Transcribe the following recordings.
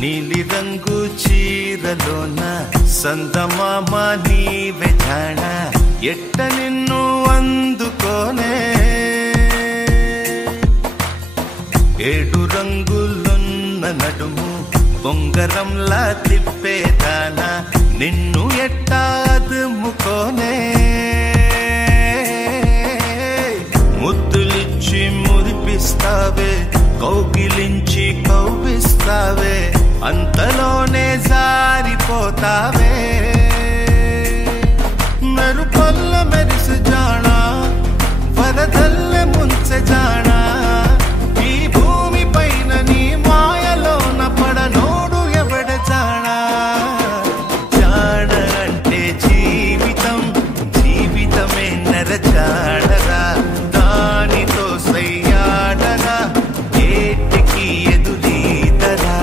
నీలి రంగు చీరలోన సందమామ నీవే జాణ ఎట్ట నిన్ను అందుకోనే ఏడు రంగులున్న నడుము బొంగరంలా తిప్పేదానా నిన్ను ఎట్టా అదుముకోనే ముద్దులిచ్చి మురిపిస్తావే కౌగిలించి కౌగిస్తావే అంతలోనే జారిపోతావే మెరుపల్ల మెరిసి జానా వరదల్ల ముంచె జానా ఈ భూమి పైన నీ మాయలోన పడనోడు ఎవడ జానా జాన అంటే జీవితం జీవితమే నర జాడరా దానితో సయ్యాడరా ఏటికి ఎదురీదరా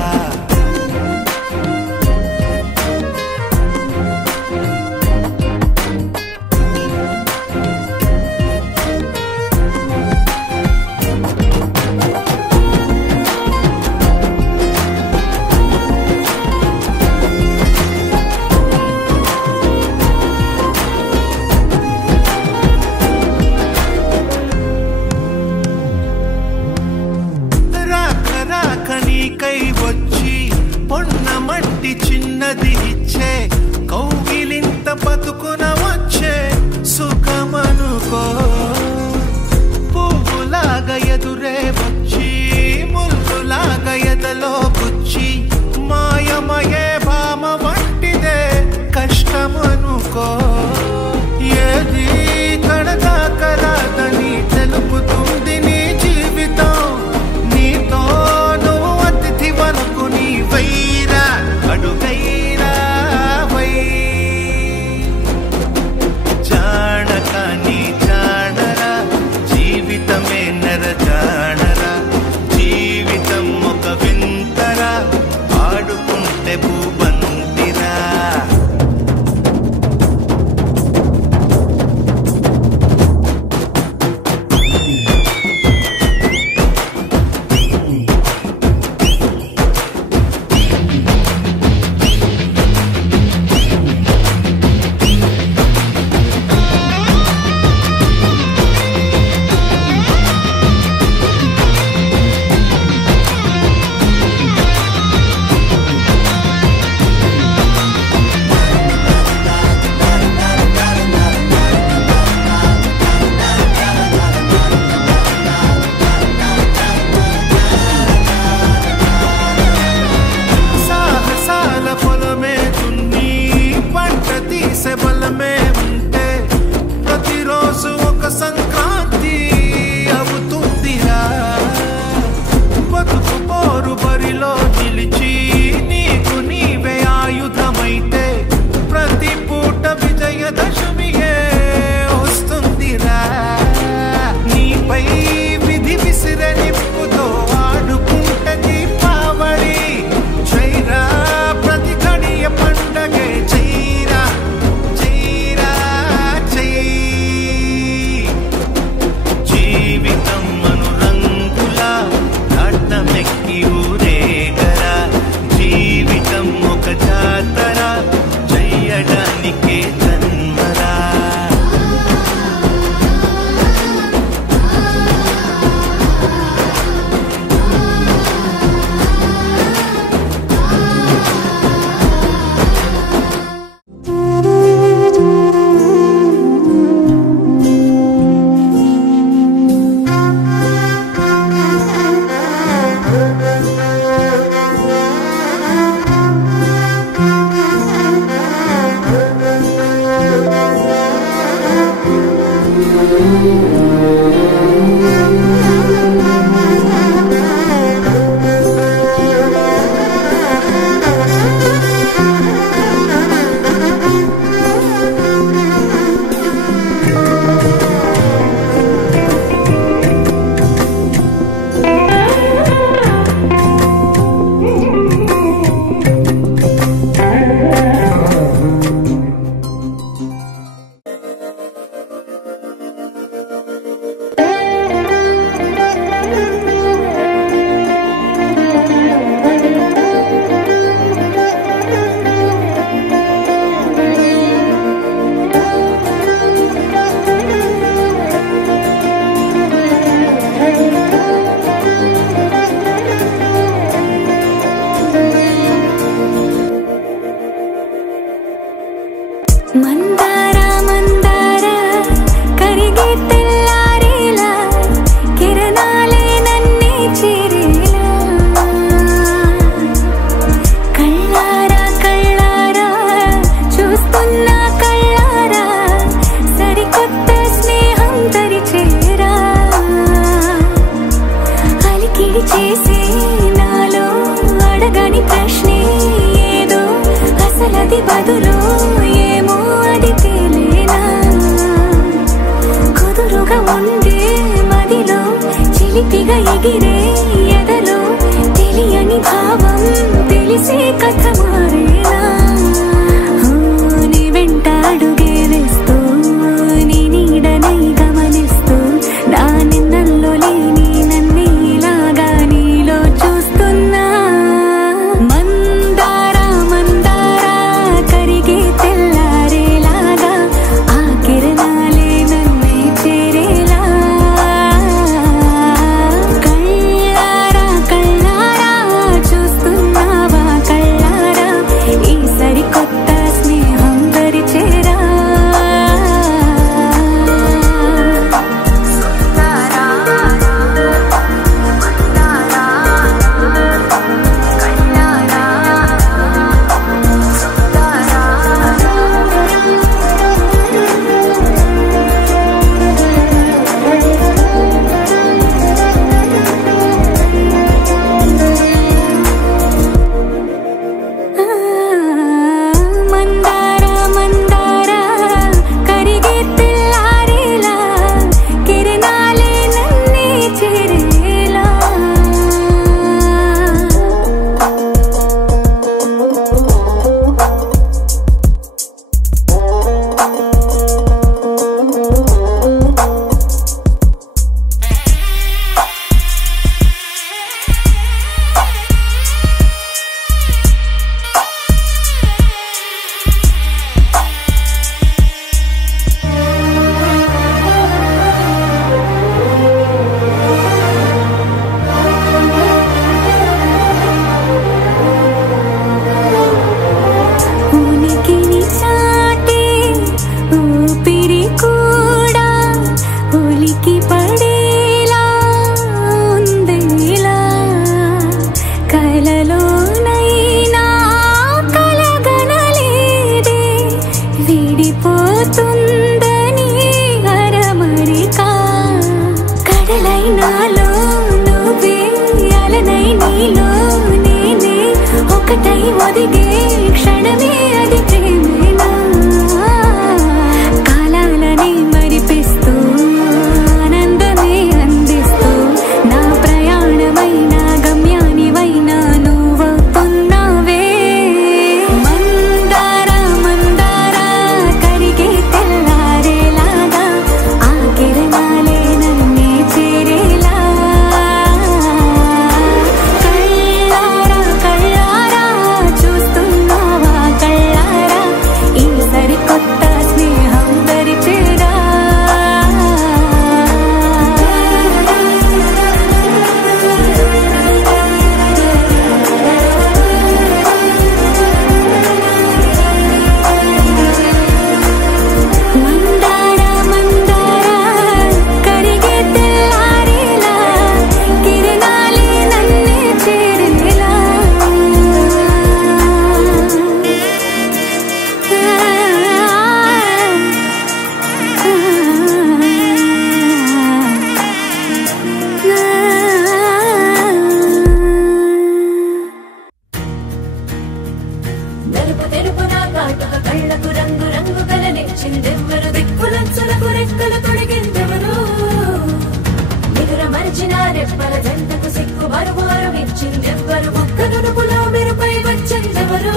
మన జంటకు సిగ్గు మరువారం ఇచ్చిందెవ్వరు ఒక్క నునుపులో మెరుపై వచ్చిందెవరు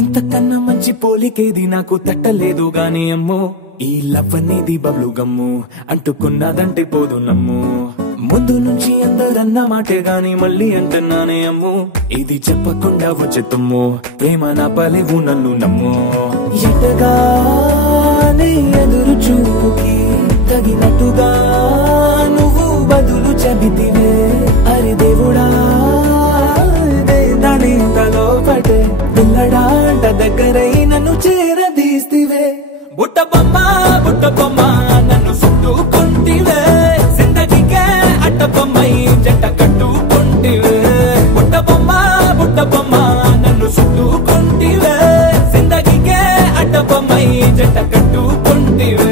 ఇంతకన్నా మంచి పోలికేది నాకు తట్టలేదు గాని అమ్మో ఈ లవ్ అనేది బబ్లు గమ్ము అంటుకున్నదంటే పోదు నమ్ము ముందు నుంచి అందరన్న మాటే గాని మళ్ళీ అంటున్నానే అమ్ము ఇది చెప్పకుండా వచ్చే తుమ్ము ప్రేమ నాపలేవు నన్ను నమ్ము ఎటగానే ఎదురు చూకి తగినట్టుగా నువ్వు బదులు చెబితివే అరి దేవుడా దాని తలో పటే పిల్లడాంట దగ్గరై నన్ను చేరదీస్తివే బుట్ట బొమ్మ నన్ను చుట్టుకుంటివే జిందగీకే అట్ట బొమ్మై జంట కట్టుకుంటివే బుట్ట బొమ్మ నన్ను చుట్టుకుంటివే జిందగీకే అట్ట బొమ్మై జంట కట్టుకుంటివే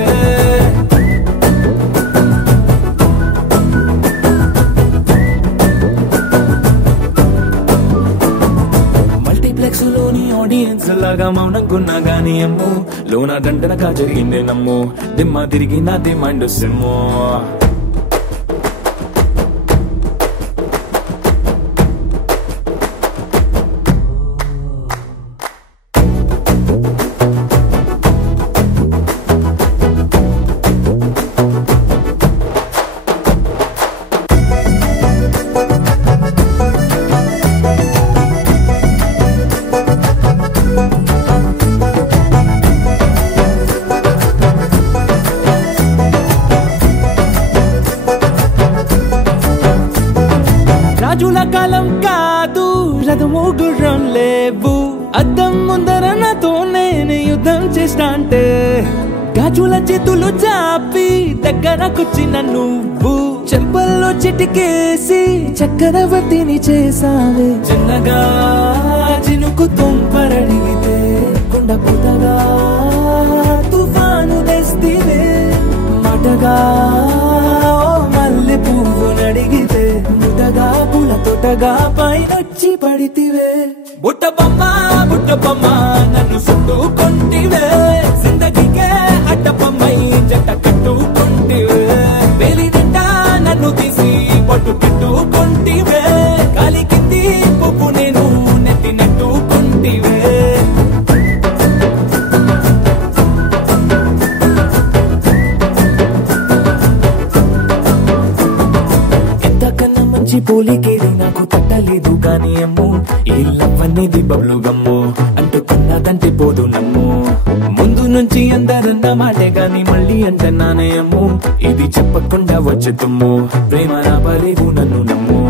ఆడియన్స్ లాగా మౌనంకున్నా గానీ అమ్ము లోన దండనగా జరిగిందే నమ్ము దిమ్మ తిరిగి నా దిమ్మండు సిమ్ము రాజుల కాలం కాదు రథము గుర్రం లేవు అద్దం ముందర నాతో నేను యుద్ధం చేస్తా అంటే గాజుల చేతులు చాపి దగ్గరకొచ్చిన నువ్వు చెంపల్లో చిటికేసి చక్రవర్తిని చేసావే చిన్నగా చినుకు తుంపరడిగితే కొండ పుటగా తుఫాను తెస్తివే మాటగా మల్లె పువ్వు నడిగితే ముటగా పుల తోటగా పైనొచ్చి పడితివే బుట్ట బొమ్మ నన్ను చుట్టుకొంటివే జిందగీకే అడ్డపమ్మై జంట కట్టుకొంటివే వేలి నిండా నన్ను తీసి పట్టు పెట్టుకొంటివే గాలి కింది పువ్వు నేను నెత్తి నెట్టుకొంటివే పోలికేది నాకు తట్టలేదు కానీ అమ్ము ఈ లవ్ అనేది బబ్లు గమ్ము అంటుకున్నదంటే పోదు నమ్ము ముందు నుంచి అందరన్న మాటే గాని మళ్ళీ అంటున్నానే అమ్ము ఇది చెప్పకుండా వచ్చే తుమ్ము ప్రేమ నా పలేవు నన్ను నమ్ము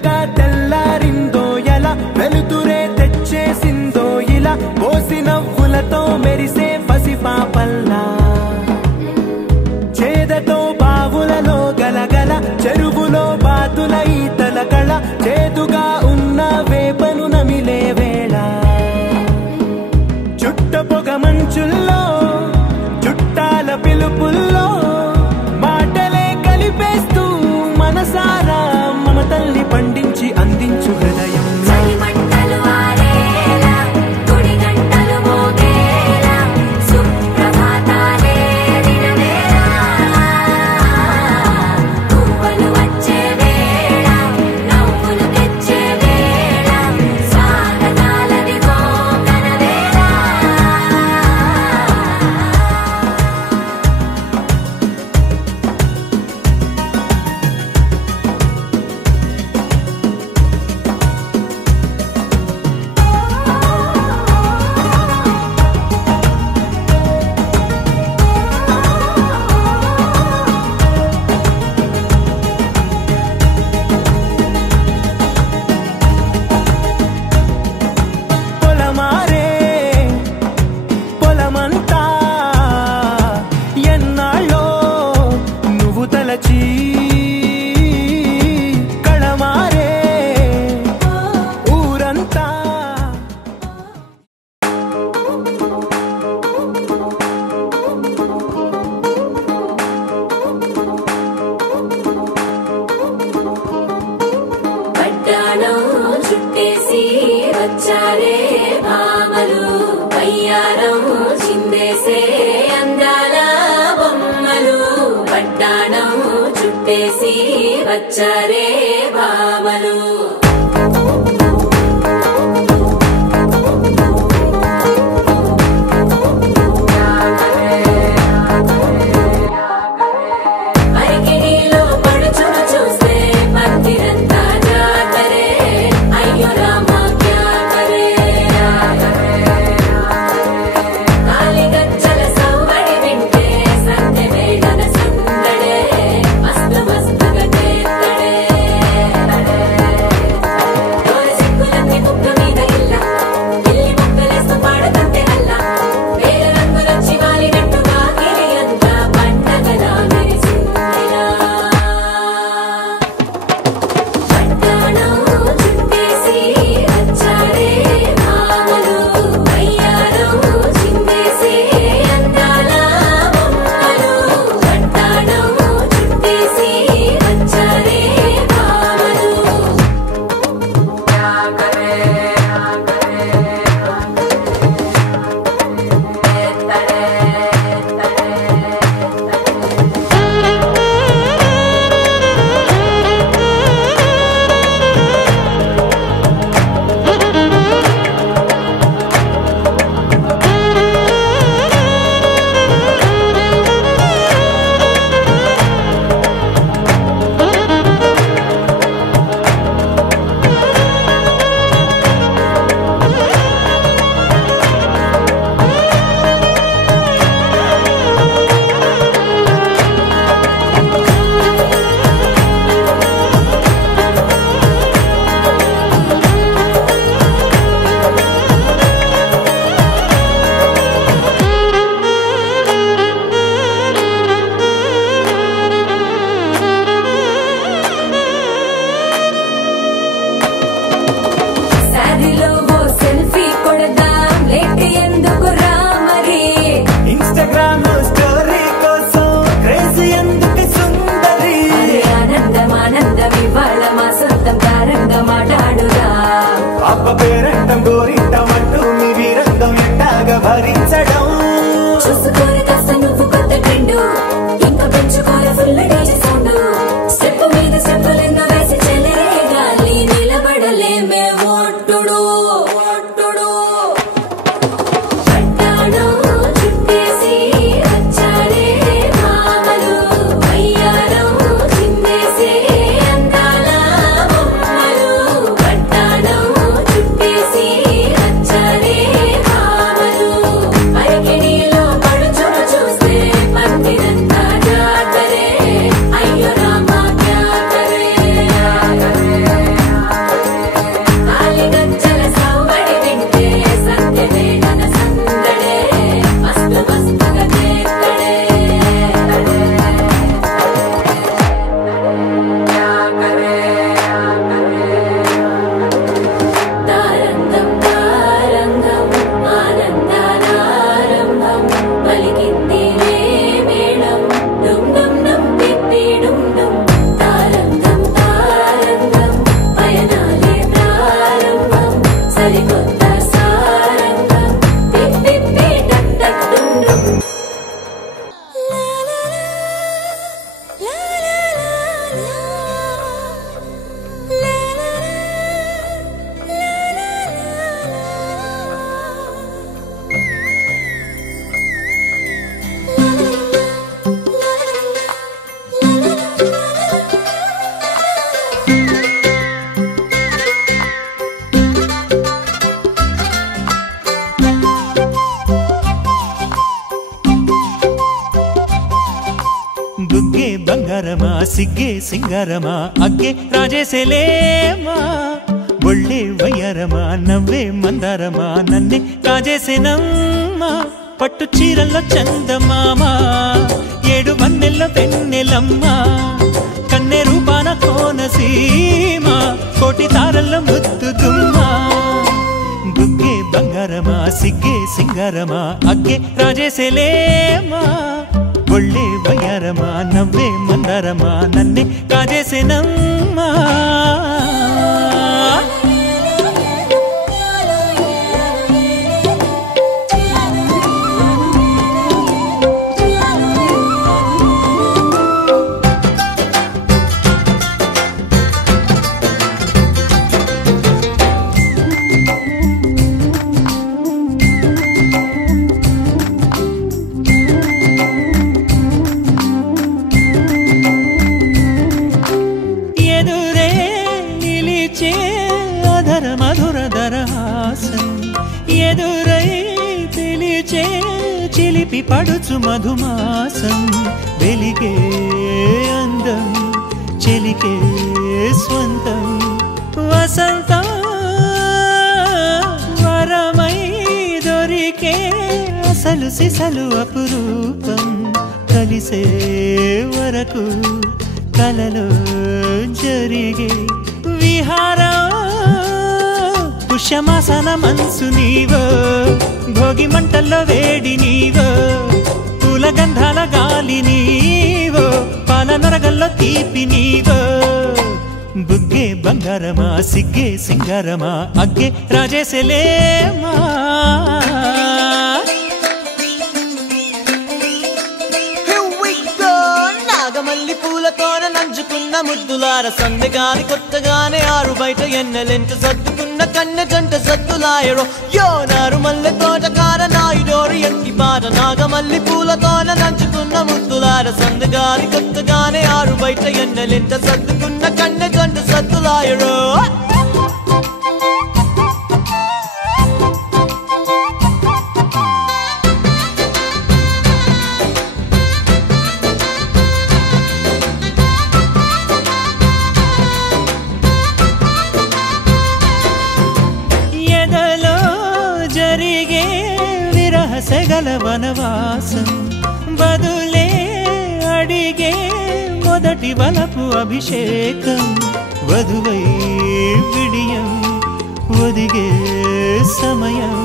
తెల్లగా తెల్లారిందో ఎలా వెలుతురే తెచ్చేసిందో ఇలా పోసి నవ్వులతో మెరిసే పసిపాపల్లా చేదతో బావులలో గలగల చెరువులో బాతుల ఈతల కళ చేదుగా ఉన్న వేపను నమిలే వేళ చుట్ట పొగ మంచుల్లో చుట్టాల పిలుపుల్లో మాటలే కలిపేస్తూ మనసారా మమతల్ని పండించి అందించు హృదయం చుట్టేసి వచ్చారే భామలు అయ్యారం చిందేసే అందాల బొమ్మలు పట్టాణం చుట్టేసి వచ్చారే భామలు సిగ్గే సింగారమా అగ్గే రాజేసేలేమా ఒళ్ళే వయ్యారమా నవ్వే మందారమా నన్నే కాజేసేనమ్మా పట్టు చీరల్లో చందమామా 7 వన్నెల్లో వెన్నెలమ్మా కన్నె రూపాన కోనసీమ కోటి తారల్లో ముద్దుగుమ్మా బుగ్గే బంగారమా సిగ్గే సింగారమా అగ్గే రాజేసేలేమా ఒళ్ళే వయ్యారమా నవ్వే మందారమా నన్నే కాజేసేనమ్మా ఎదురై పిలిచే చిలిపి పడుచు మధుమాసం వెలిగే అందం చెలికే స్వంతం వసంతం వరమై దొరికే అసలు సిసలు అపురూపం కలిసే వరకు కలలో జరిగే విహారం పుష్యమాసన మనసు నీవో భోగి మంటల్లో వేడి నీవో పూల గంధాల గాలి నీవో పాల నరగల్లో తీపి నీవో బుగ్గే బంగారమా సిగ్గే సింగారమా అగ్గే రాజేసేలేమా నాగమల్లి పూలతోన నంచుకున్న ముద్దులార సందెగాని కొత్తగానే ఆరు బయట ఎన్నెలెంట సర్దుకున్న కన్నె జంట సద్దులాయరో యోనారు మల్లె తోటకార నాయుడోరు ఎంటి బాట నాగమల్లి పూలతోన నంచుకున్న ముద్దులార సందెగాని కొత్తగానే ఆరు బయట ఎన్నెలెంట సర్దుకున్న కన్నె జంట సద్దులాయరో సెగల వనవాసం బదులే అడిగే మొదటి వలపు అభిషేకం వధువై విడియం ఒదిగే సమయం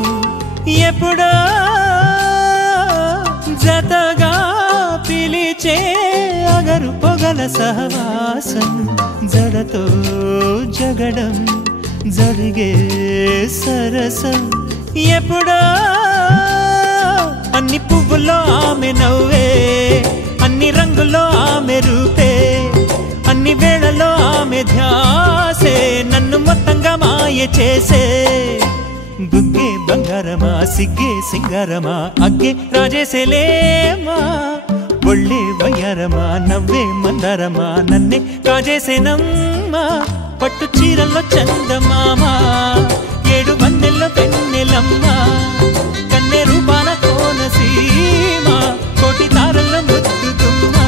ఎప్పుడో జతగా పిలిచే అగరు పొగల సహవాసం జడతో జగడం జరిగే సరసం ఎప్పుడో అన్ని పువ్వుల్లో ఆమె నవ్వే అన్ని రంగుల్లో ఆమె రూపే అన్ని వేళల్లో ఆమె ధ్యాసే నన్ను మొత్తంగా మాయ చేసే బుగ్గే బంగారమా సిగ్గే సింగారమా అగ్గే రాజేసేలేమా ఒళ్ళే వయ్యారమా నవ్వే మందారమా నన్నే కాజేసేనమ్మా పట్టు చీరల్లో చందమామా 7 వన్నెల్లో వెన్నెలమ్మా కన్నె రూపాన కోనసీమ కోటి తారల్లో ముద్దుగుమ్మా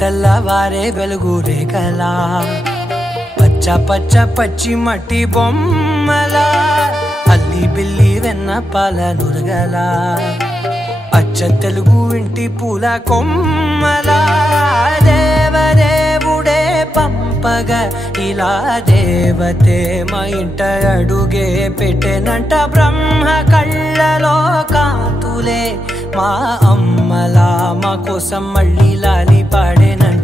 తెల్లవారే వెలుగు రేఖలా పచ్చ పచ్చ పచ్చి మట్టి బొమ్మలా అల్లి బిల్లి వెన్న పాల నురగలా అచ్చ తెలుగు ఇంటి పూల కొమ్మలా దేవదేవుడే పంపగా ఇలా దేవతే మా ఇంట అడుగే పెట్టెనంట బ్రహ్మ కళ్ళలో కాంతులే మా అమ్మలా మా కోసం మళ్ళీ లాలి పాడేనంట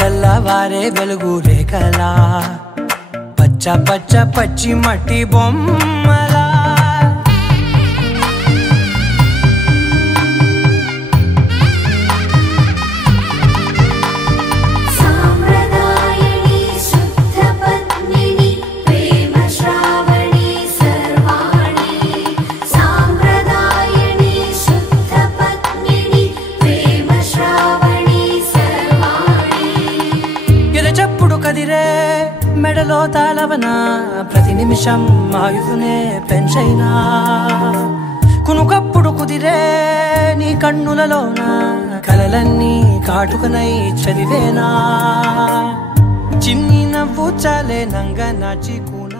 తెల్లవారే వెలుగు రేఖలా పచ్చ పచ్చ పచ్చ పచ్చి మట్టి బొమ్మలా సాంప్రదాయని శుద్ధ పద్మిని ప్రేమ శ్రావణి సర్వాణి సాంప్రదాయని శుద్ధ పద్మిని ప్రేమ శ్రావణి సర్వాణి ఎరచప్పుడు కదిరే మెడలో తాళవన ప్రతి నిమిషం ఆయుధునే పెంచైనా కునుకప్పుడు కుదిరే నీ కన్నులలోన కలలన్నీ కాటుకనై చదివేనా చిన్ని నవ్వు చాలే నంగ నాచికునా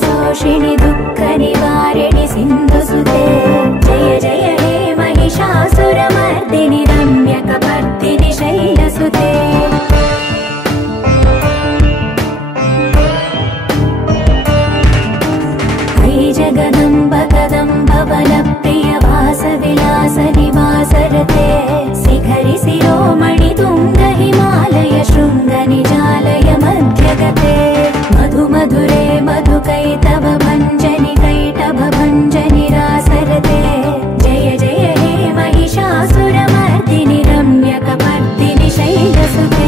शोषिणि दुःख निवारिणि सिन्धुसुते जय जय हे महिषासुरमर्दिनि रम्यकपर्दिनि शैलसुते अयि जगदम्ब कदम्ब वनप्रिय वासविलास निवासरते शिखरि शिरोमणि तुङ्ग हिमालय शृङ्ग निजालय मध्यगते मधु मधुरे मधुकैतव भञ्जनि कैटभ भञ्जनि रासरते जय जय हे महिषासुरमर्दिनि रम्यकपर्दिनि शैलसुते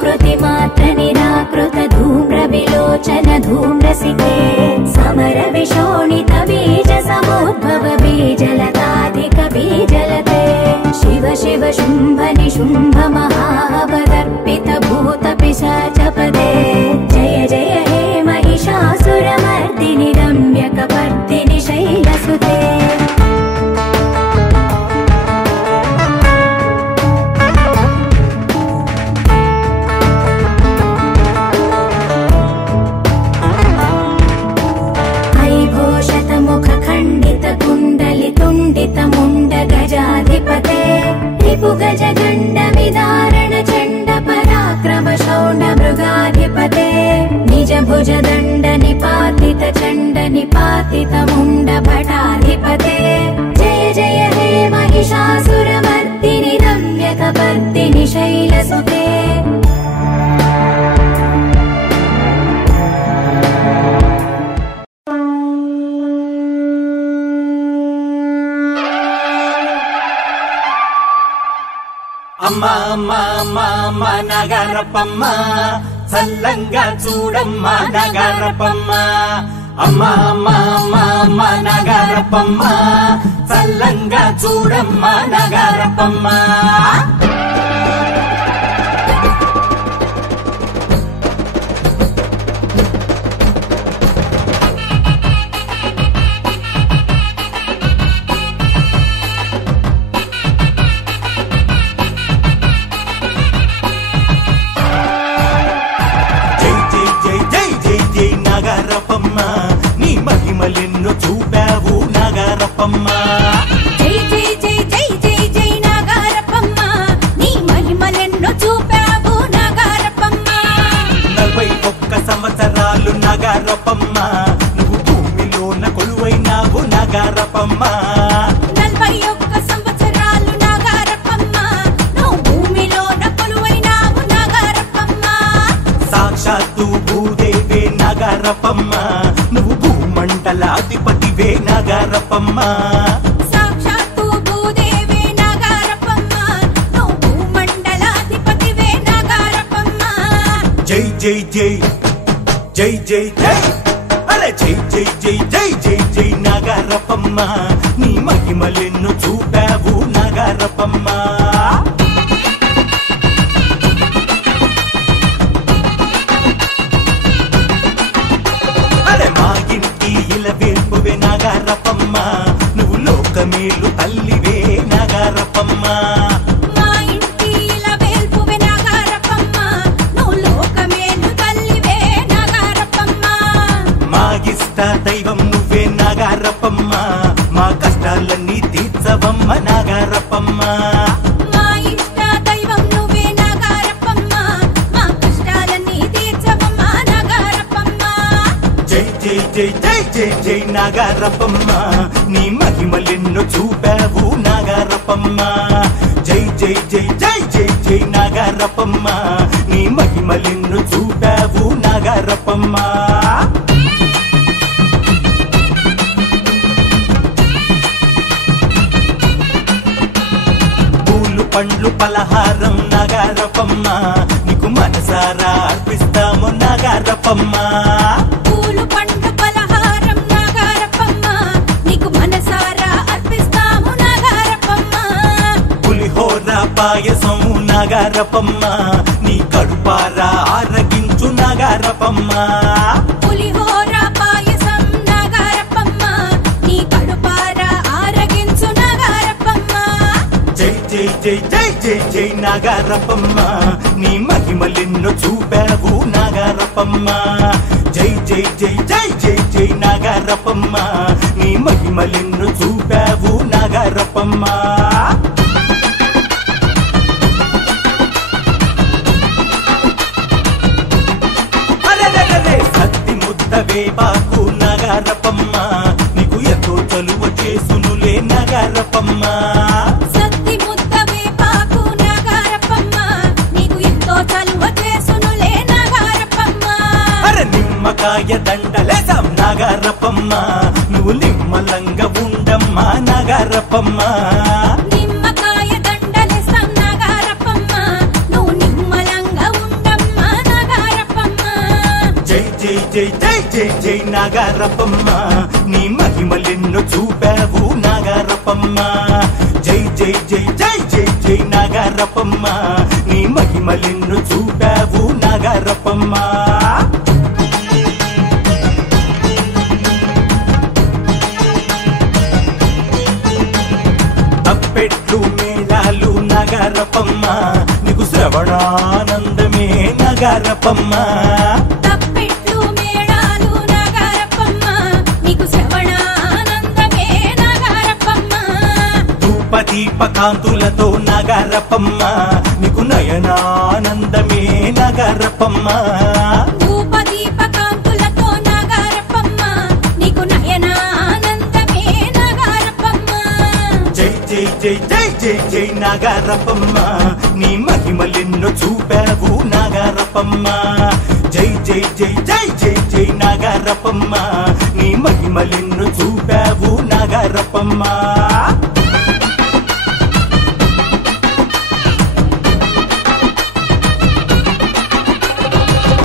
कृतिमात्र निराकृत धूम्र विलोचन धूम्रसिके समर विशोणित बीज समुद्भव बीजलताधिक बीजलते शिव शिव शुम्भ निशुम्भ महावदर्पित भूत पिशाचपदे जय जय हे महिषासुरमर्दिनि रम्यकपर्दिनि शैलसुते मुण्ड गजाधिपते रिपु गज गण्ड विदारण चण्ड पराक्रम शौण्ड मृगाधिपते निज भुज दण्ड निपातित चण्ड निपातित मुण्ड भटाधिपते जय जय हे महिषासुरमर्दिनि रम्यकपर्दिनि शैलसुते అమ్మా అమ్మా అమ్మా అమ్మా నగరపమ్మ చల్లంగా చూడమ్మా నగరపమ్మ అమ్మా అమ్మా అమ్మా అమ్మా నగరపమ్మ చల్లంగా చూడమ్మా నగరపమ్మ నీ మహిమలెన్నో చూపావు నగరపమ్మ జై జై జై జై జై జై నగరపమ్మ నాగారప్పమ్మ సాక్షాత్తు భూదేవి నాగారప్పమ్మ నువ్వు మండలాధిపతివే నాగారప్పమ్మ జై జై జై జై జై జై అరే జై జై జై జై జై జై నాగారప్పమ్మ నీ మహిమలెన్ను చూపావు నాగారప్పమ్మ అరే మా ఇంటి ఇలవేల్పువే నాగారప్పమ్మ నువ్వు లోకమేలు తల్లివే నాగారప్పమ్మ మా ఇంటి ఇలవేల్పువే నాగారప్పమ్మ నువ్వు లోకమేలు తల్లివే నాగారప్పమ్మ మా ఇష్ట దైవం నువ్వే నాగారప్పమ్మ మా కష్టాలన్నీ తీర్చవమ్మ నాగారప్పమ్మ మా ఇష్ట దైవం నువ్వే నాగారప్పమ్మ మా కష్టాలన్నీ తీర్చవమ్మ నాగారప్పమ్మ జై జై జై జై జై జై నాగారప్పమ్మ నీ మహిమలెన్నో చూపావు నాగారప్పమ్మ జై జై జై జై జై జై నాగారప్పమ్మ నీ మహిమలెన్నో చూపావు నాగారప్పమ్మ పూలు పండ్లు పలహారం నాగారప్పమ్మ నీకు మనసారా అర్పిస్తాము నాగారప్పమ్మ పూలు పండ్లు పలహారం నాగారప్పమ్మ నీకు మనసారా అర్పిస్తాము నాగారప్పమ్మ పులిహోర పాయసం నాగారప్పమ్మ నీ కడుపారా ఆరగించు నాగారప్పమ్మ పులిహోర పాయసం నాగారప్పమ్మ నీ కడుపారా ఆరగించు నాగారప్పమ్మ జై జై జై జై జై జై నాగారప్పమ్మ నీ మహిమలెన్నో చూపావు నాగారప్పమ్మ జై జై జై జై జై జై నాగారప్పమ్మ నీ మహిమలెన్నో చూపావు నాగారప్పమ్మ సత్తి ముద్దవే బాకు నాగారప్పమ్మ నీకు ఎంతో చలువ చేసునులే నాగారప్పమ్మ సత్తి ముద్దవే పాకు నాగారప్పమ్మ నీకు ఎంతో చలువ చేసునులే నాగారప్పమ్మ అరే నిమ్మకాయ దండలేసాం నాగారప్పమ్మ నువ్వు నిమ్మలంగా ఉండమ్మా నాగారప్పమ్మ నిమ్మకాయ దండలేస్తాం నాగారప్పమ్మ నువ్వు నిమ్మలంగా ఉండమ్మా నాగారప్పమ్మ జై జై జై జై జై జై నాగారప్పమ్మ నీ మహిమలెన్నో చూపావు నాగారప్పమ్మ జై జై జై జై జై జై నాగారప్పమ్మ నీ మహిమలెన్నో చూపావు నాగారప్పమ్మ తప్పెట్లు మేళాలు నాగారప్పమ్మ నీకు శ్రవణానందమే నాగారప్పమ్మ తప్పెట్లు మేళాలు నాగారప్పమ్మ నీకు శ్రవణానందమే నాగారప్పమ్మ ధూపదీప కాంతులతో నాగారప్పమ్మ నీకు నయనానందమే నాగారప్పమ్మ ధూపదీప కాంతులతో నాగారప్పమ్మ నీకు నయనానందమే నాగారప్పమ్మ జై జై జై జై జై జై నాగారప్పమ్మ నీ మహిమలెన్నో చూపావు నాగారప్పమ్మ జై జై జై జై జై జై నాగారప్పమ్మ నీ మహిమలెన్నో చూపావు నాగారప్పమ్మ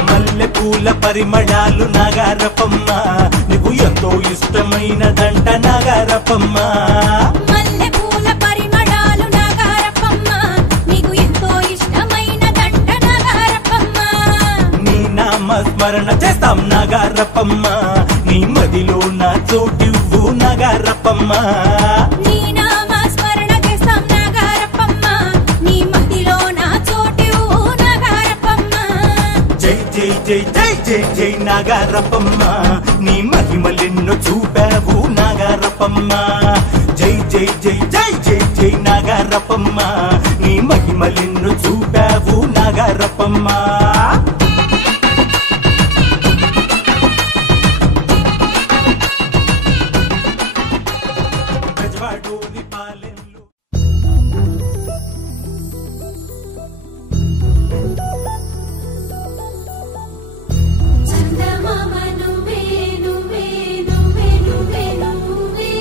మల్లె పూల పరిమళాలు నాగారప్పమ్మ నీకు ఎంతో ఇష్టమైనదంట నాగారప్పమ్మ మల్లె పూల పరిమళాలు నాగారప్పమ్మ నీకు ఎంతో ఇష్టమైన దండ నాగారప్పమ్మ నీ నామ స్మరణ చేస్తాం నాగారప్పమ్మ నీ మదిలో నా చోటివ్వు నాగారప్పమ్మ నీ నామ స్మరణ చేస్తాం నాగారప్పమ్మ నీ మదిలో నా చోటివ్వు నాగారప్పమ్మ జై జై జై జై జై జై నాగారప్పమ్మ నీ మహిమలెన్నో చూపావు నాగారప్పమ్మ జై జై జై జై జై జై నాగారప్పమ్మ నీ మహిమలెన్నో చూపావు నాగారప్పమ్మ గజవాడోని పాలెంలో చందమామ నువ్వే నువ్వే నువ్వే నువ్వే నువ్వే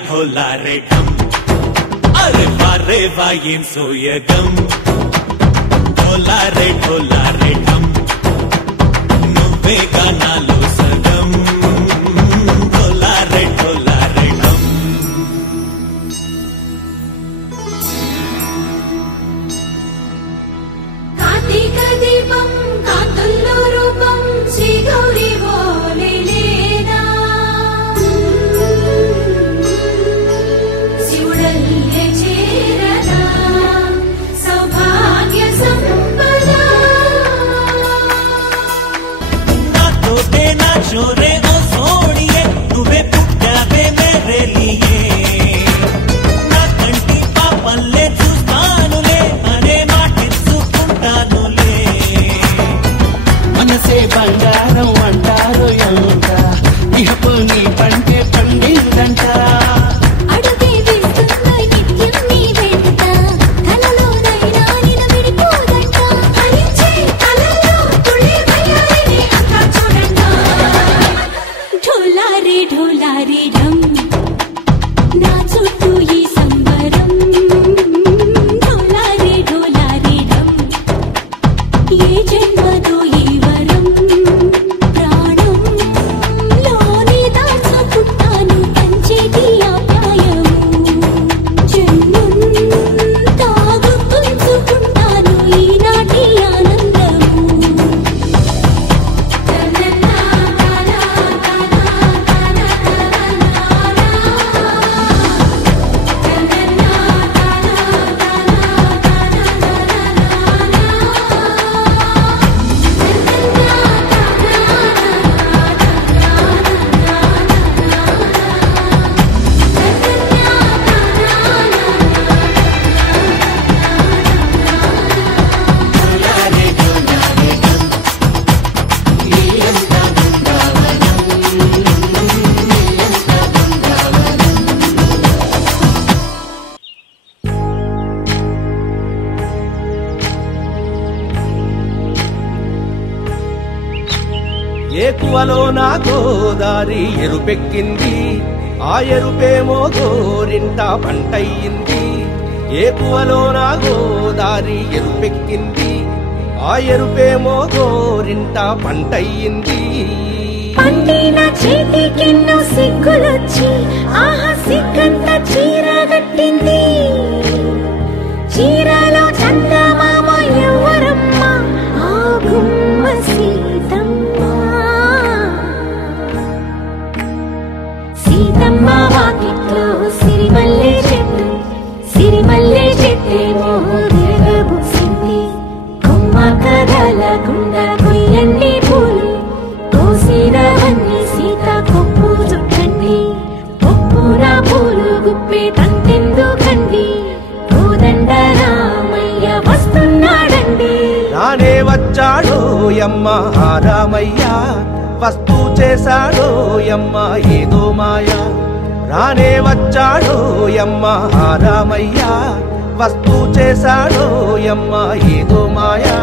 ढोला रे ढम अरे वाह ఏం సోయగం ढोला रे ढम నువ్వే గానాలో సగం ढोला रे ढम కార్తీక దీపం కాంతుల్లో రూపం శ్రీ గౌరీ బోలే లేనా శివుడల్లే చేరదా సౌభాగ్య సంపద నాతోటే నా చోరే ఓ సోడియే నువ్వే పుట్టావే మేరే లియే నా కంటి పాపల్లే చూస్తానులే అనే మాటిచ్చుకుంటానులే మనసే బంగారం అంటారు ఎంత ఇహపు నీ పంటే పండిందంట అడుగే వేస్తున్న నిత్యం నీ వెంట కలలోనైనా నిలబడిపోదంట హరించే కలలో తుళ్ళే వయ్యారిని అంతా చూడంట ఢోలా రే ఢమ్ నా చుట్టూ ఈ సంబరం ఢోలా రే ఢమ్ ఏ జన్మదో ఈ వరం ప్రాణంలోనే దాచుకుంటాను పంచేటి ఆప్యాయము జన్మంతా గుర్తుంచుకుంటాను ఈనాటి ఆనందము ఏకువలో నా గోదారి ఎరుపెక్కింది ఆ ఎరుపేమో గోరింట పంటయ్యింది ఏకువలో నా గోదారి ఎరుపెక్కింది ఆ ఎరుపేమో గోరింట పంటయ్యింది పండిన చేతికెన్నో సిగ్గులొచ్చి ఆహా సిగ్గంత చీరగట్టింది చీరలో చందమామ ఎవరమ్మ ఆ గుమ్మ సీతమ్మ సీతమ్మ వాకిట్లో సిరిమల్లె చెట్టేమో తిరగబూసింది కొమ్మ కదలకుండా కొయ్యండి పూలు కోసినవన్నీ సీత కొప్పు చుట్టండి కొప్పున పూలు గుప్పే తంతెందుకండి కోదండ రామయ్య వస్తున్నాడండి నానే వచ్చాడో యమ్మ ఆ రామయ్య వస్తూ చేశాడో యమ్మ ఏదో మాయ రానే వచ్చాడో యమ్మ రామయ్య వస్తూ చేశాడో యమ్మ ఏదో మాయా